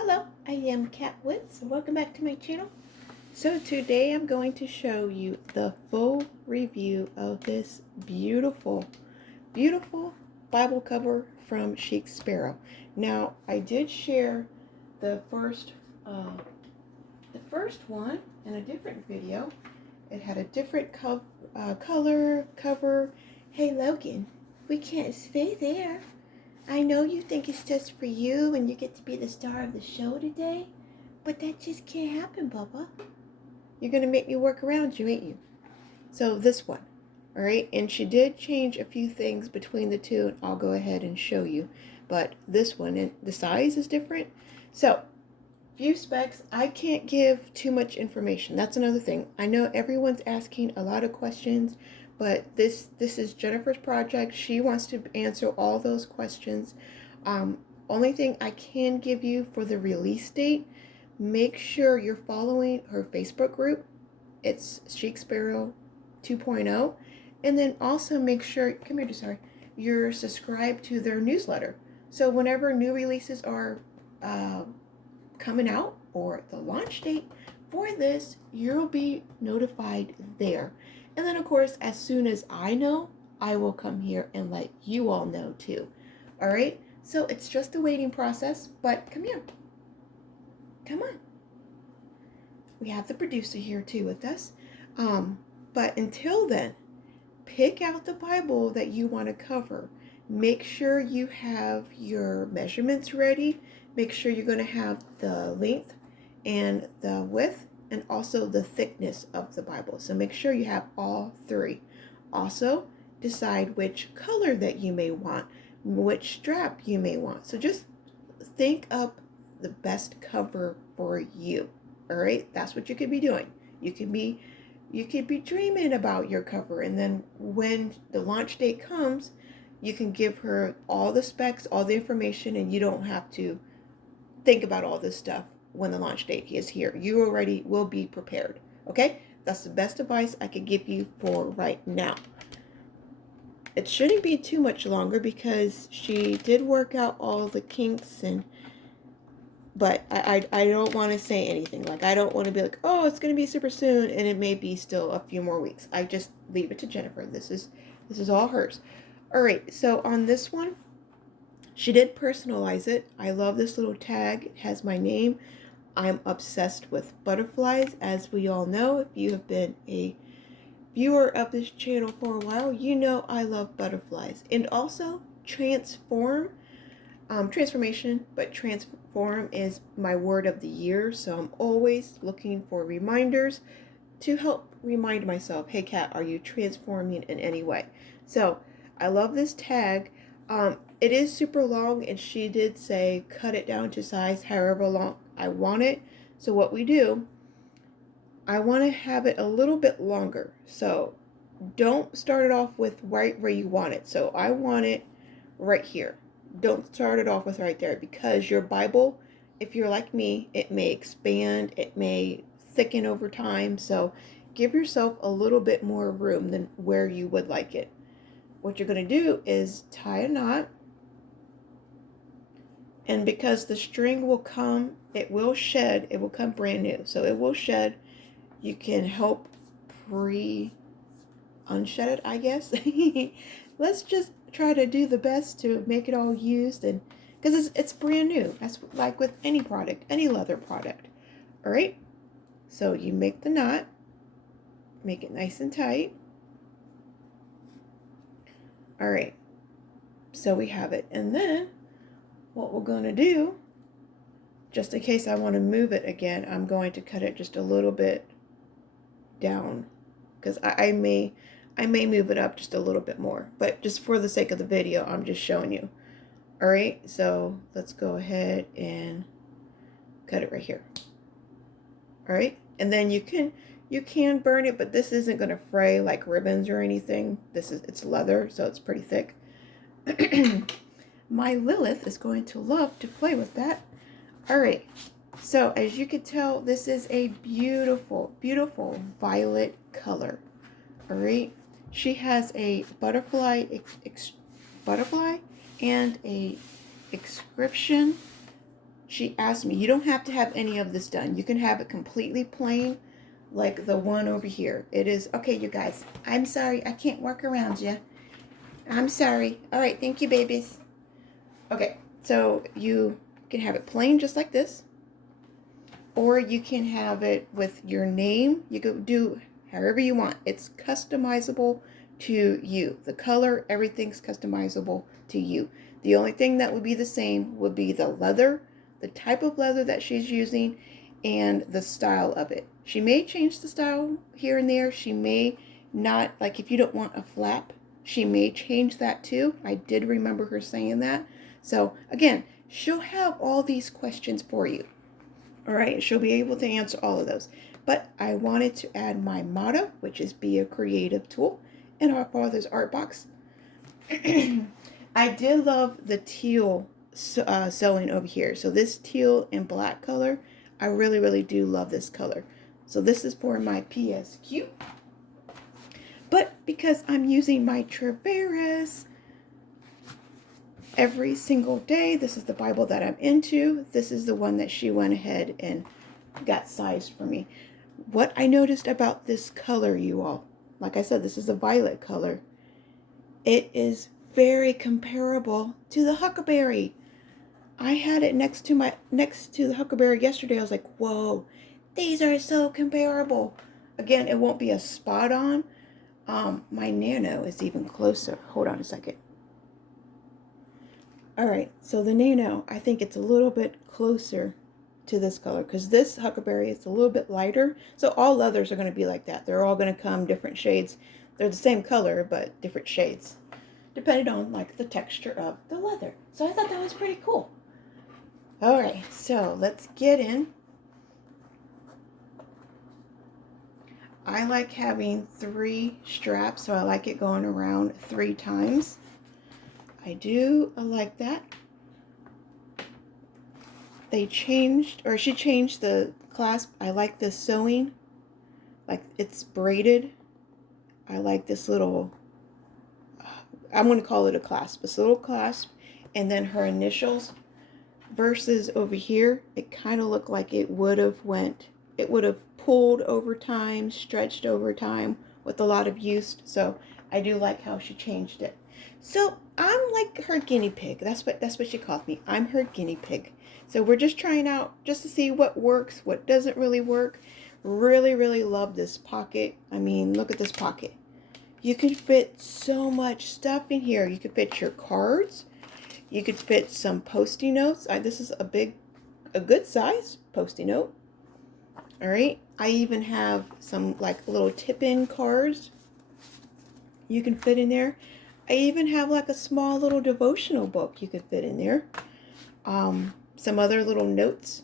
Hello, I am Cat Woods. Welcome back to my channel. So today I'm going to show you the full review of this beautiful Bible cover from Chic Sparrow. Now I did share the first one in a different video. It had a different color cover. Hey Logan, we can't stay there. I know you think it's just for you and you get to be the star of the show today, but that just can't happen, Bubba. You're going to make me work around you, ain't you? So this one, all right? And she did change a few things between the two, and I'll go ahead and show you. But this one, and the size is different. So, few specs. I can't give too much information. That's another thing. I know everyone's asking a lot of questions, but this is Jennifer's project. She wants to answer all those questions. Only thing I can give you for the release date, make sure you're following her Facebook group. It's Chic Sparrow 2.0. And then also make sure, come here, sorry, you're subscribed to their newsletter. So whenever new releases are coming out or the launch date for this, you'll be notified there. And then of course, as soon as I know, I will come here and let you all know too. All right, so it's just a waiting process, but come here, come on. We have the producer here too with us. But until then, pick out the Bible that you want to cover. Make sure you have your measurements ready. Make sure you're going to have the length and the width and also the thickness of the Bible. So make sure you have all three. Also, decide which color that you may want, which strap you may want. So just think up the best cover for you. All right, that's what you could be doing. You could be dreaming about your cover, and then when the launch date comes, you can give her all the specs, all the information, and you don't have to think about all this stuff when the launch date is here. You already will be prepared. Okay, that's the best advice I could give you for right now. It shouldn't be too much longer because she did work out all the kinks, but I don't want to say anything. Like, I don't want to be like, oh, it's going to be super soon, and it may be still a few more weeks. I just leave it to Jennifer. This is all hers. All right, so on this one, she did personalize it. I love this little tag. It has my name. I'm obsessed with butterflies, as we all know. If you have been a viewer of this channel for a while, you know I love butterflies. And also transformation, but transform is my word of the year, so I'm always looking for reminders to help remind myself, hey Kat, are you transforming in any way? So I love this tag. It is super long, and she did say cut it down to size however long I want it. So what we do, I want to have it a little bit longer. So don't start it off with right where you want it. So I want it right here. Don't start it off with right there, because your Bible, if you're like me, it may expand, it may thicken over time. So give yourself a little bit more room than where you would like it. What you're going to do is tie a knot. And because the string will come, it will shed, it will come brand new. So it will shed. You can help unshed it, I guess. Let's just try to do the best to make it all used, and because it's brand new. That's like with any product, any leather product. All right. So you make the knot, make it nice and tight. All right. So we have it, and then what we're going to do, just in case I want to move it again, I'm going to cut it just a little bit down, because I may move it up just a little bit more, but just for the sake of the video, I'm just showing you. All right, so let's go ahead and cut it right here. All right, and then you can burn it, but this isn't going to fray like ribbons or anything. It's leather, so it's pretty thick. My Lilith is going to love to play with that. All right, so as you can tell, this is a beautiful, beautiful violet color. All right, she has a butterfly and a inscription she asked me, you don't have to have any of this done. You can have it completely plain, like the one over here. It is, okay, you guys, I'm sorry, I can't work around you. I'm sorry. All right, thank you, babies. Okay, so you can have it plain just like this, or you can have it with your name. You can do however you want. It's customizable to you. The color, everything's customizable to you. The only thing that would be the same would be the leather, the type of leather that she's using, and the style of it. She may change the style here and there. She may not, like if you don't want a flap, she may change that too. I did remember her saying that. So again, she'll have all these questions for you. All right, she'll be able to answer all of those. But I wanted to add my motto, which is be a creative tool, in our Father's art box. I did love the teal sewing over here. So this teal and black color, I really, really do love this color. So this is for my PSQ. But because I'm using my Traveris every single day, this is the Bible that I'm into. This is the one that she went ahead and got sized for me. What I noticed about this color, you all, like I said, this is a violet color. It is very comparable to the Huckleberry. I had it next to the Huckleberry yesterday. I was like, whoa, these are so comparable. Again, it won't be a spot on. My Nano is even closer. Hold on a second. All right, so the Nano, I think it's a little bit closer to this color because this Huckleberry is a little bit lighter. So all leathers are going to be like that. They're all going to come different shades. They're the same color, but different shades, depending on like the texture of the leather. So I thought that was pretty cool. All right, so let's get in. I like having 3 straps, so I like it going around 3 times. I like that. She changed the clasp. I like the sewing, like it's braided. I like this little, I'm going to call it a clasp, this little clasp, and then her initials, versus over here, it kind of looked like it would have pulled over time, stretched over time with a lot of use. So I do like how she changed it. So I'm like her guinea pig. That's what she called me. I'm her guinea pig. So we're just trying out just to see what works, what doesn't really work. Really, really love this pocket. I mean, look at this pocket. You can fit so much stuff in here. You could fit your cards. You could fit some Post-it notes. This is a good size Post-it note. All right. I even have some like little tip-in cards you can fit in there. I even have like a small little devotional book you could fit in there. Some other little notes.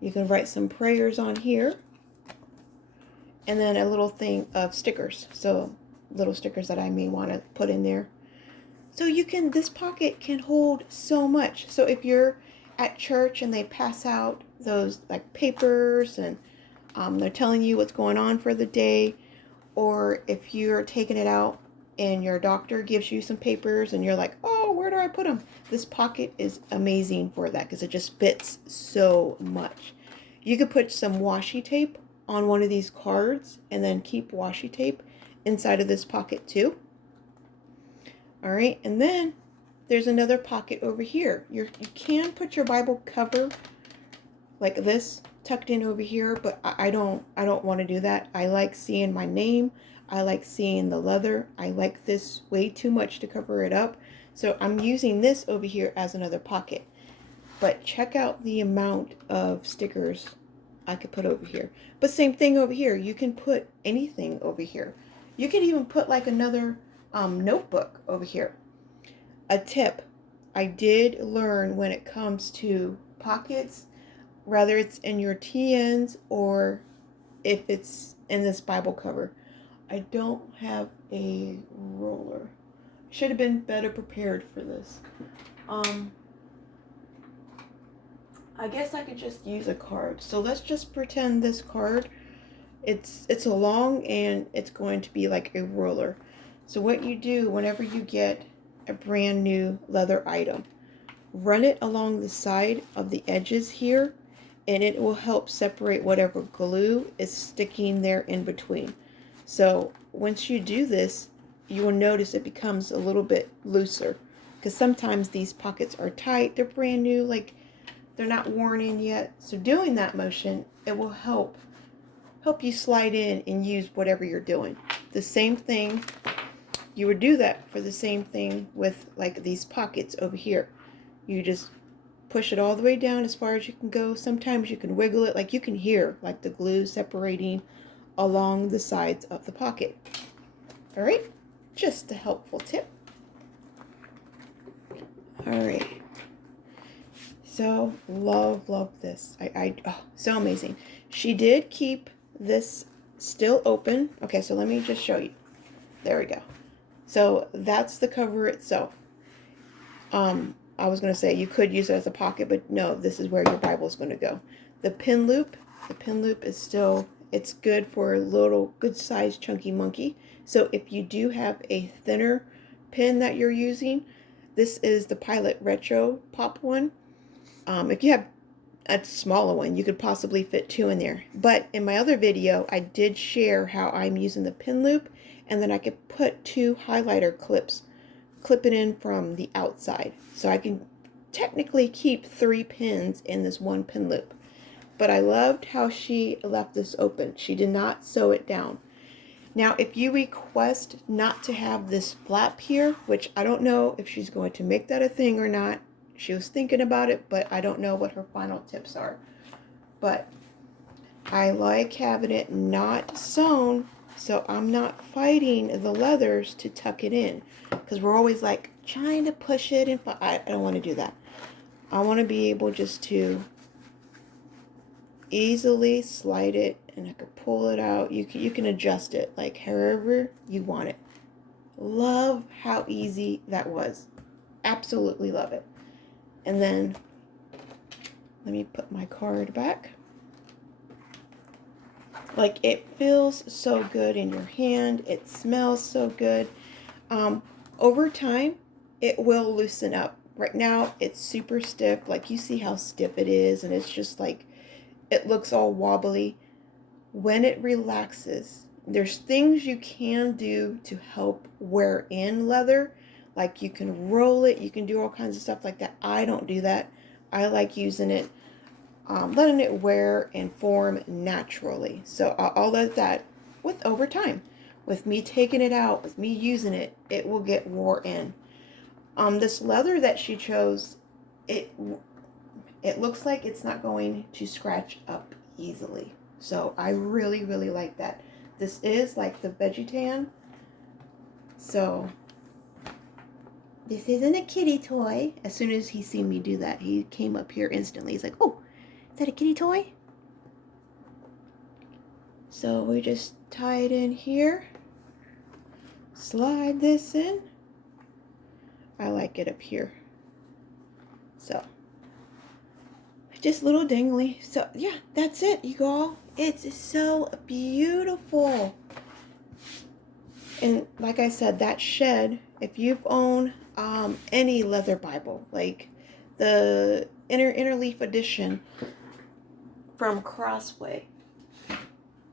You can write some prayers on here. And then a little thing of stickers. So little stickers that I may want to put in there. So this pocket can hold so much. So if you're at church and they pass out those like papers and they're telling you what's going on for the day, or if you're taking it out and your doctor gives you some papers and you're like, oh, where do I put them? This pocket is amazing for that because it just fits so much. You could put some washi tape on one of these cards and then keep washi tape inside of this pocket too. All right, and then there's another pocket over here. You can put your Bible cover like this tucked in over here, but I don't want to do that. I like seeing my name. I like seeing the leather. I like this way too much to cover it up. So I'm using this over here as another pocket. But check out the amount of stickers I could put over here. But same thing over here. You can put anything over here. You can even put like another notebook over here. A tip I did learn when it comes to pockets, whether it's in your TNs or if it's in this Bible cover. I don't have a roller. Should have been better prepared for this. I guess I could just use a card. So let's just pretend this card, it's a long and it's going to be like a roller. So what you do whenever you get a brand new leather item, run it along the side of the edges here, and it will help separate whatever glue is sticking there in between. So once you do this, you will notice it becomes a little bit looser, because sometimes these pockets are tight, they're brand new, like they're not worn in yet. So doing that motion, it will help you slide in and use whatever you're doing. The same thing, you would do that for the same thing with like these pockets over here. You just push it all the way down as far as you can go. Sometimes you can wiggle it, like you can hear like the glue separating along the sides of the pocket. All right, just a helpful tip. All right, so love this. Oh, so amazing. She did keep this still open. Okay, so let me just show you. There we go. So that's the cover itself. I was going to say you could use it as a pocket, but no, this is where your Bible is going to go. The pin loop is still, it's good for a little good sized chunky monkey. So if you do have a thinner pin that you're using, this is the Pilot Retro Pop one. If you have a smaller one, you could possibly fit 2 in there. But in my other video, I did share how I'm using the pin loop, and then I could put 2 highlighter clips, clip it in from the outside. So I can technically keep 3 pins in this 1 pin loop. But I loved how she left this open. She did not sew it down. Now, if you request not to have this flap here, which I don't know if she's going to make that a thing or not. She was thinking about it, but I don't know what her final tips are. But I like having it not sewn, so I'm not fighting the leathers to tuck it in. Because we're always like trying to push it, and I don't want to do that. I want to be able just to easily slide it, and I could pull it out. You can adjust it like however you want it. Love how easy that was. Absolutely love it. And then let me put my card back. Like, it feels so good in your hand. It smells so good. Over time, it will loosen up. Right now, it's super stiff. Like, you see how stiff it is, and it's just like, it looks all wobbly. When it relaxes, there's things you can do to help wear in leather. Like, you can roll it, you can do all kinds of stuff like that. I don't do that. I like using it, letting it wear and form naturally. So I'll let that, with over time, with me taking it out, with me using it, it will get wore in. This leather that she chose, it looks like it's not going to scratch up easily. So I really, really like that. This is like the veggie tan. So this isn't a kitty toy. As soon as he seen me do that, he came up here instantly. He's like, oh, is that a kitty toy? So we just tie it in here. Slide this in. I like it up here. So just little dangly. So yeah, that's it, you all. It's so beautiful. And like I said, that shed, if you've owned any leather Bible, like the Interleaf edition from Crossway,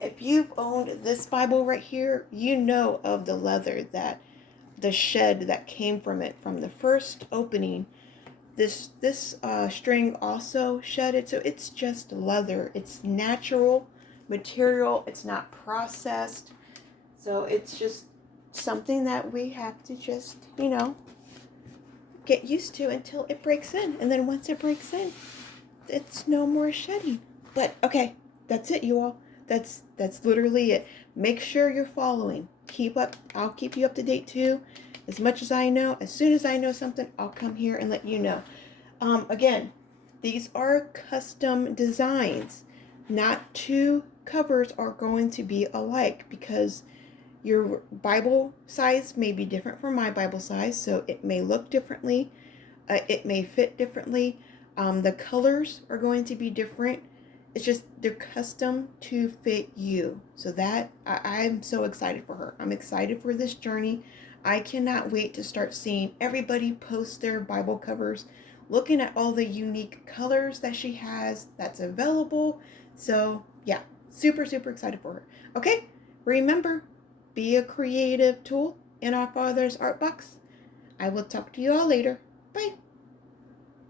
if you've owned this Bible right here, you know of the leather, that the shed that came from it, from the first opening. This string also shedded, so it's just leather. It's natural material. It's not processed. So it's just something that we have to just, get used to until it breaks in. And then once it breaks in, it's no more shedding. But okay, that's it, you all. That's literally it. Make sure you're following. Keep up. I'll keep you up to date too. As much as I know, as soon as I know something, I'll come here and let you know. Again, these are custom designs. Not 2 covers are going to be alike, because your Bible size may be different from my Bible size, so it may look differently. It may fit differently. The colors are going to be different. It's just, they're custom to fit you. So that, I'm so excited for her. I'm excited for this journey. I cannot wait to start seeing everybody post their Bible covers, looking at all the unique colors that she has that's available. So yeah, super, super excited for her. Okay, remember, be a creative tool in our Father's art box. I will talk to you all later. Bye.